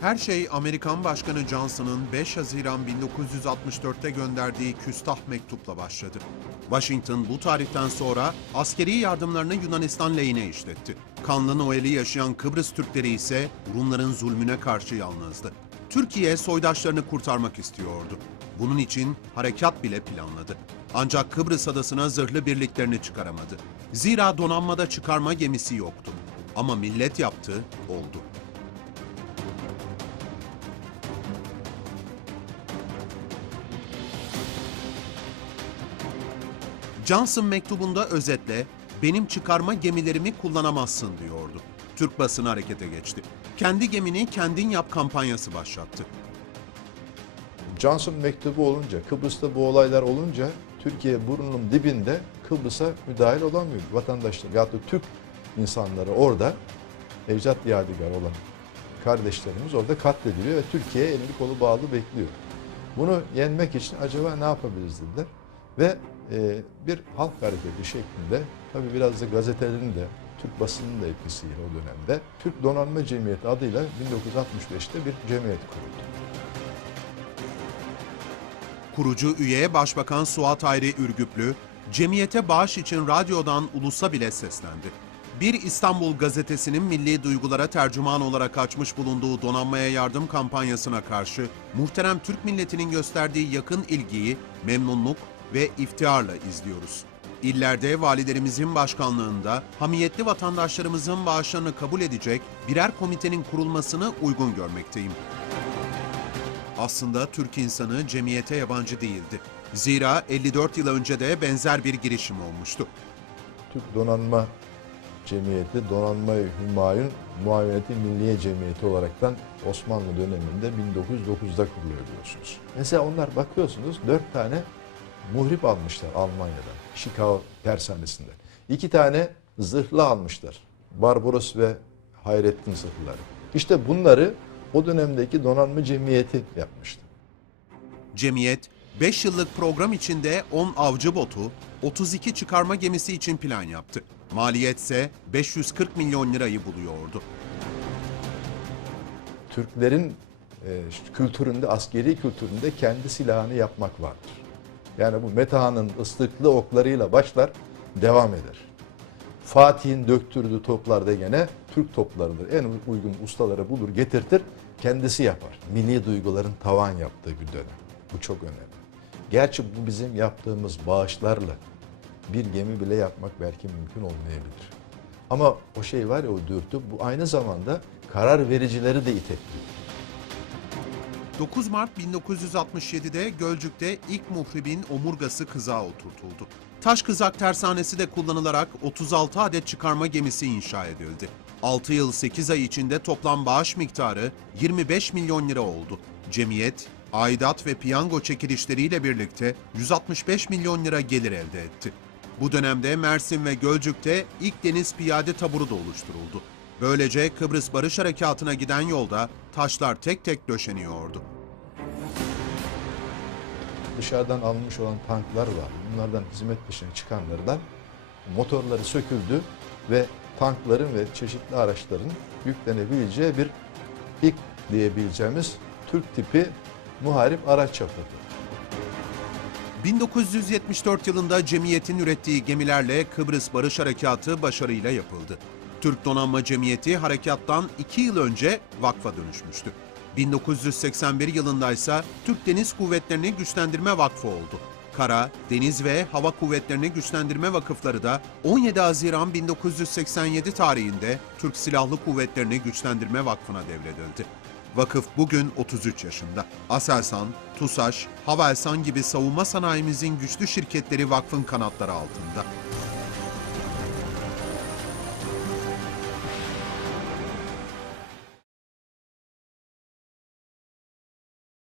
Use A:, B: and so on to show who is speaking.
A: Her şey Amerikan Başkanı Johnson'ın 5 Haziran 1964'te gönderdiği küstah mektupla başladı. Washington bu tarihten sonra askeri yardımlarını Yunanistan lehine işletti. Kanlı Noel'i yaşayan Kıbrıs Türkleri ise Rumların zulmüne karşı yalnızdı. Türkiye soydaşlarını kurtarmak istiyordu. Bunun için harekat bile planladı. Ancak Kıbrıs adasına zırhlı birliklerini çıkaramadı. Zira donanmada çıkarma gemisi yoktu. Ama millet yaptı, oldu. Johnson mektubunda özetle benim çıkarma gemilerimi kullanamazsın diyordu. Türk basını harekete geçti. Kendi gemini kendin yap kampanyası başlattı.
B: Johnson mektubu olunca, Kıbrıs'ta bu olaylar olunca Türkiye burnunun dibinde Kıbrıs'a müdahil olamıyor. Vatandaşlar ya da Türk insanları orada ecdat yadigarı olan kardeşlerimiz orada katlediliyor ve Türkiye elini kolu bağlı bekliyor. Bunu yenmek için acaba ne yapabiliriz dediler. Ve e, bir halk hareketi şeklinde tabii biraz da gazetelerin de Türk basının da etkisiyle o dönemde Türk Donanma Cemiyeti adıyla 1965'te bir cemiyet kuruldu.
A: Kurucu üye Başbakan Suat Hayri Ürgüplü, cemiyete bağış için radyodan ulusa bile seslendi. Bir İstanbul gazetesinin milli duygulara tercüman olarak açmış bulunduğu donanmaya yardım kampanyasına karşı muhterem Türk milletinin gösterdiği yakın ilgiyi memnunluk ve iftiharla izliyoruz. İllerde valilerimizin başkanlığında hamiyetli vatandaşlarımızın bağışlarını kabul edecek birer komitenin kurulmasını uygun görmekteyim. Aslında Türk insanı cemiyete yabancı değildi. Zira 54 yıl önce de benzer bir girişim olmuştu.
B: Türk Donanma Cemiyeti, Donanma Hümayun Muavineti Milliye Cemiyeti olaraktan Osmanlı döneminde 1909'da kuruluyor biliyorsunuz. Mesela onlar bakıyorsunuz dört tane muhrip almışlar Almanya'dan, Chicago tersanesinden. İki tane zırhlı almışlar. Barbaros ve Hayrettin zırhları. İşte bunları o dönemdeki donanma cemiyeti yapmıştı.
A: Cemiyet 5 yıllık program içinde 10 avcı botu, 32 çıkarma gemisi için plan yaptı. Maliyetse 540 milyon lirayı buluyordu.
B: Türklerin e, kültüründe, askeri kültüründe kendi silahını yapmak vardır. Yani bu Metaha'nın ıslıklı oklarıyla başlar, devam eder. Fatih'in döktürdüğü toplar da gene Türk toplarıdır. En uygun ustaları bulur, getirtir, kendisi yapar. Milli duyguların tavan yaptığı bir dönem. Bu çok önemli. Gerçi bu bizim yaptığımız bağışlarla bir gemi bile yapmak belki mümkün olmayabilir. Ama o şey var ya o dürtü bu aynı zamanda karar vericileri de itekliyor.
A: 9 Mart 1967'de Gölcük'te ilk muhribin omurgası kızağa oturtuldu. Taş kızak tersanesi de kullanılarak 36 adet çıkarma gemisi inşa edildi. 6 yıl 8 ay içinde toplam bağış miktarı 25 milyon lira oldu. Cemiyet, aidat ve piyango çekilişleriyle birlikte 165 milyon lira gelir elde etti. Bu dönemde Mersin ve Gölcük'te ilk deniz piyade taburu da oluşturuldu. Böylece Kıbrıs Barış Harekatı'na giden yolda taşlar tek tek döşeniyordu.
B: Dışarıdan alınmış olan tanklar var. Bunlardan hizmet dışına çıkanlardan motorları söküldü ve tankların ve çeşitli araçların yüklenebileceği bir ilk diyebileceğimiz Türk tipi muharip araç yapıldı.
A: 1974 yılında cemiyetin ürettiği gemilerle Kıbrıs Barış Harekatı başarıyla yapıldı. Türk Donanma Cemiyeti harekattan 2 yıl önce vakfa dönüşmüştü. 1981 yılında ise Türk Deniz Kuvvetleri'ni Güçlendirme Vakfı oldu. Kara, Deniz ve Hava Kuvvetleri'ni Güçlendirme Vakıfları da 17 Haziran 1987 tarihinde Türk Silahlı Kuvvetleri'ni Güçlendirme Vakfı'na devredildi. Vakıf bugün 33 yaşında. Aselsan, TUSAŞ, Havelsan gibi savunma sanayimizin güçlü şirketleri vakfın kanatları altında.